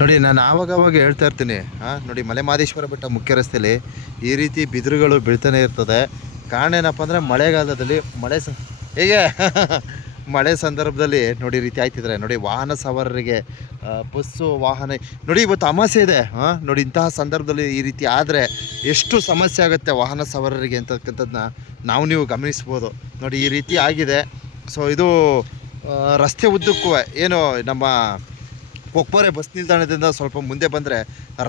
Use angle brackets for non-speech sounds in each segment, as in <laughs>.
ನೋಡಿ, ನಾನು ಆವಾಗ ಅವಾಗ ಹೇಳ್ತಾ ಇರ್ತೀನಿ ಹಾಂ ನೋಡಿ ಮಲೆ ಮಹದೇಶ್ವರ ಬೆಟ್ಟ ಮುಖ್ಯ ರಸ್ತೆಯಲ್ಲಿ ಈ ರೀತಿ ಬಿದಿರುಗಳು ಬೀಳ್ತಾನೆ ಇರ್ತದೆ. ಕಾರಣ ಏನಪ್ಪ ಅಂದರೆ, ಮಳೆಗಾಲದಲ್ಲಿ ಮಳೆ ಸ, ಹೇಗೆ? <laughs> ಮಳೆ ಸಂದರ್ಭದಲ್ಲಿ ನೋಡಿ ರೀತಿ ಆಯ್ತಿದ್ರೆ, ನೋಡಿ, ವಾಹನ ಸವಾರರಿಗೆ ಬಸ್ಸು, ವಾಹನ, ನೋಡಿ, ಇವತ್ತು ಅಮಾಸೆ ಇದೆ ಹಾಂ ನೋಡಿ, ಇಂತಹ ಸಂದರ್ಭದಲ್ಲಿ ಈ ರೀತಿ ಆದರೆ ಎಷ್ಟು ಸಮಸ್ಯೆ ಆಗುತ್ತೆ ವಾಹನ ಸವಾರರಿಗೆ ಅಂತಕ್ಕಂಥದ್ದನ್ನ ನಾವು ನೀವು ಗಮನಿಸ್ಬೋದು. ನೋಡಿ, ಈ ರೀತಿ ಆಗಿದೆ. ಸೊ ಇದು ರಸ್ತೆ ಉದ್ದಕ್ಕೂ ಏನು, ನಮ್ಮ ಕೊಕ್ಕೋರೆ ಬಸ್ ನಿಲ್ದಾಣದಿಂದ ಸ್ವಲ್ಪ ಮುಂದೆ ಬಂದರೆ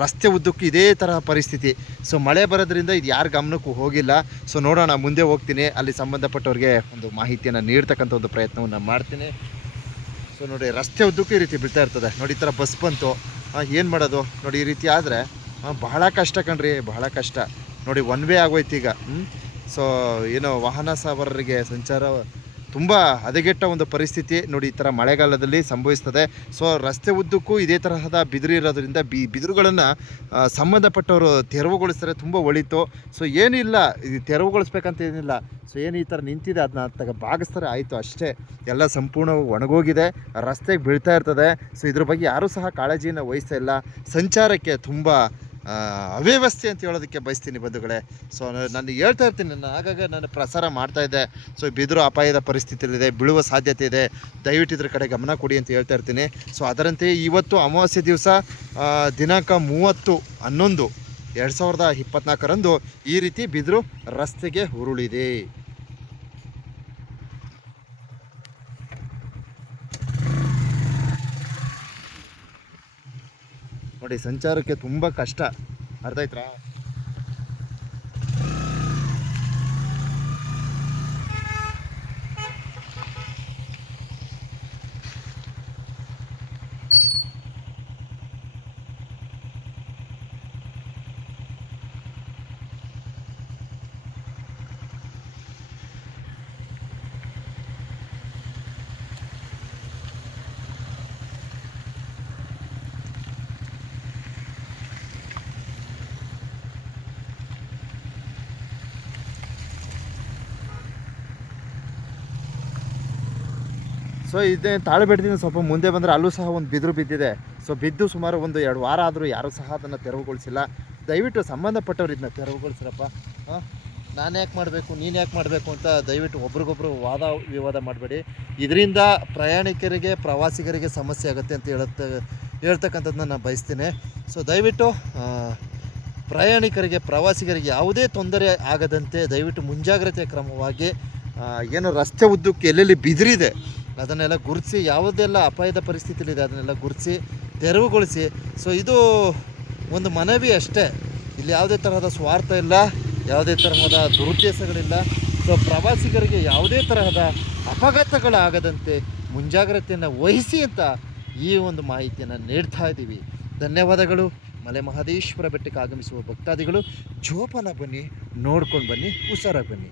ರಸ್ತೆ ಉದ್ದಕ್ಕೂ ಇದೇ ಥರ ಪರಿಸ್ಥಿತಿ. ಸೊ ಮಳೆ ಬರೋದ್ರಿಂದ ಇದು ಯಾರ ಗಮನಕ್ಕೂ ಹೋಗಿಲ್ಲ. ಸೊ ನೋಡೋಣ, ಮುಂದೆ ಹೋಗ್ತೀನಿ. ಅಲ್ಲಿ ಸಂಬಂಧಪಟ್ಟವ್ರಿಗೆ ಒಂದು ಮಾಹಿತಿಯನ್ನು ನೀಡ್ತಕ್ಕಂಥ ಒಂದು ಪ್ರಯತ್ನವನ್ನು ಮಾಡ್ತೀನಿ. ಸೊ ನೋಡಿ, ರಸ್ತೆ ಉದ್ದಕ್ಕೂ ಈ ರೀತಿ ಬಿಡ್ತಾ ಇರ್ತದೆ. ನೋಡಿ, ಈ ಥರ ಬಸ್ ಬಂತು. ಏನು ಮಾಡೋದು? ನೋಡಿ, ಈ ರೀತಿ ಆದರೆ ಬಹಳ ಕಷ್ಟ ಕಣ್ರಿ, ಬಹಳ ಕಷ್ಟ. ನೋಡಿ ಒನ್ ವೇ ಆಗೋಯ್ತು ಈಗ. ಸೊ ಏನು ವಾಹನ ಸವಾರರಿಗೆ ಸಂಚಾರ ತುಂಬ ಹದಗೆಟ್ಟ ಒಂದು ಪರಿಸ್ಥಿತಿ ನೋಡಿ ಈ ಥರ ಮಳೆಗಾಲದಲ್ಲಿ ಸಂಭವಿಸ್ತದೆ. ಸೊ ರಸ್ತೆ ಉದ್ದಕ್ಕೂ ಇದೇ ತರಹದ ಬಿದಿರು ಇರೋದ್ರಿಂದ ಬಿ, ಬಿದಿರುಗಳನ್ನು ಸಂಬಂಧಪಟ್ಟವರು ತೆರವುಗೊಳಿಸ್ತಾರೆ, ತುಂಬ ಒಳಿತು. ಸೊ ಏನಿಲ್ಲ ಇದು ತೆರವುಗೊಳಿಸ್ಬೇಕಂತ ಏನಿಲ್ಲ. ಸೊ ಏನು ಈ ಥರ ನಿಂತಿದೆ ಅದನ್ನ ತಗ ಬಾಗಿಸ್ತಾರೆ ಆಯಿತು, ಅಷ್ಟೇ. ಎಲ್ಲ ಸಂಪೂರ್ಣ ಒಣಗೋಗಿದೆ, ರಸ್ತೆಗೆ ಬೀಳ್ತಾ ಇರ್ತದೆ. ಸೊ ಇದ್ರ ಬಗ್ಗೆ ಯಾರೂ ಸಹ ಕಾಳಜಿಯನ್ನು ವಹಿಸ್ತಾ ಇಲ್ಲ. ಸಂಚಾರಕ್ಕೆ ತುಂಬ ಅವ್ಯವಸ್ಥೆ ಅಂತ ಹೇಳೋದಕ್ಕೆ ಬಯಸ್ತೀನಿ ಬಂಧುಗಳೇ. ಸೊ ನಾನು ಹೇಳ್ತಾ ಇರ್ತೀನಿ, ನಾನು ಆಗಾಗ ನಾನು ಪ್ರಸಾರ ಮಾಡ್ತಾ ಇದ್ದೆ. ಸೊ ಬಿದಿರು ಅಪಾಯದ ಪರಿಸ್ಥಿತಿಯಲ್ಲಿದೆ, ಬೀಳುವ ಸಾಧ್ಯತೆ ಇದೆ. ದಯವಿಟ್ಟು ಇದ್ರ ಕಡೆ ಗಮನ ಕೊಡಿ ಅಂತ ಹೇಳ್ತಾ ಇರ್ತೀನಿ. ಸೊ ಅದರಂತೆ ಇವತ್ತು ಅಮಾವಾಸ್ಯೆ ದಿವಸ ದಿನಾಂಕ ಮೂವತ್ತು, ಹನ್ನೊಂದು, ಎರಡು ಸಾವಿರದ ಇಪ್ಪತ್ನಾಲ್ಕರಂದು ಈ ರೀತಿ ಬಿದಿರು ರಸ್ತೆಗೆ ಉರುಳಿದೆ. ನೋಡಿ ಸಂಚಾರಕ್ಕೆ ತುಂಬ ಕಷ್ಟ. ಅರ್ಥ ಆಯ್ತಾ? ಸೊ ಇದೇ ತಾಳಬೆಟ್ಟದಿಂದ ಸ್ವಲ್ಪ ಮುಂದೆ ಬಂದರೆ ಅಲ್ಲೂ ಸಹ ಒಂದು ಬಿದಿರು ಬಿದ್ದಿದೆ. ಸೊ ಬಿದ್ದು ಸುಮಾರು ಒಂದು ಎರಡು ವಾರ ಆದರೂ ಯಾರೂ ಸಹ ಅದನ್ನು ತೆರವುಗೊಳಿಸಿಲ್ಲ. ದಯವಿಟ್ಟು ಸಂಬಂಧಪಟ್ಟವ್ರು ಇದನ್ನ ತೆರವುಗೊಳಿಸ್ರಪ್ಪ. ನಾನು ಯಾಕೆ ಮಾಡಬೇಕು, ನೀನು ಯಾಕೆ ಮಾಡಬೇಕು ಅಂತ ದಯವಿಟ್ಟು ಒಬ್ರಿಗೊಬ್ರು ವಾದ, ವಿವಾದ ಮಾಡಬೇಡಿ. ಇದರಿಂದ ಪ್ರಯಾಣಿಕರಿಗೆ, ಪ್ರವಾಸಿಗರಿಗೆ ಸಮಸ್ಯೆ ಆಗುತ್ತೆ ಅಂತ ಹೇಳುತ್ತೆ, ಹೇಳ್ತಕ್ಕಂಥದ್ದನ್ನ ನಾನು ಬಯಸ್ತೇನೆ. ಸೊ ದಯವಿಟ್ಟು ಪ್ರಯಾಣಿಕರಿಗೆ, ಪ್ರವಾಸಿಗರಿಗೆ ಯಾವುದೇ ತೊಂದರೆ ಆಗದಂತೆ ದಯವಿಟ್ಟು ಮುಂಜಾಗ್ರತೆ ಕ್ರಮವಾಗಿ ಏನು ರಸ್ತೆ ಉದ್ದಕ್ಕೆ ಎಲ್ಲೆಲ್ಲಿ ಬಿದಿರಿದೆ ಅದನ್ನೆಲ್ಲ ಗುರುತಿಸಿ, ಯಾವುದೆಲ್ಲ ಅಪಾಯದ ಪರಿಸ್ಥಿತಿಯಲ್ಲಿದೆ ಅದನ್ನೆಲ್ಲ ಗುರುತಿಸಿ, ತೆರವುಗೊಳಿಸಿ. ಸೊ ಇದು ಒಂದು ಮನವಿ ಅಷ್ಟೇ. ಇಲ್ಲಿ ಯಾವುದೇ ತರಹದ ಸ್ವಾರ್ಥ ಇಲ್ಲ, ಯಾವುದೇ ತರಹದ ದುರುದ್ದೇಶಗಳಿಲ್ಲ. ಸೊ ಪ್ರವಾಸಿಗರಿಗೆ ಯಾವುದೇ ತರಹದ ಅಪಘಾತಗಳಾಗದಂತೆ ಮುಂಜಾಗ್ರತೆಯನ್ನು ವಹಿಸಿ ಅಂತ ಈ ಒಂದು ಮಾಹಿತಿಯನ್ನು ನೀಡ್ತಾ ಇದ್ದೀವಿ. ಧನ್ಯವಾದಗಳು. ಮಲೆ ಮಹದೇಶ್ವರ ಬೆಟ್ಟಕ್ಕೆ ಆಗಮಿಸುವ ಭಕ್ತಾದಿಗಳು, ಜೋಪಾನ ಬನ್ನಿ, ನೋಡ್ಕೊಂಡು ಬನ್ನಿ, ಹುಷಾರಾಗಿ ಬನ್ನಿ.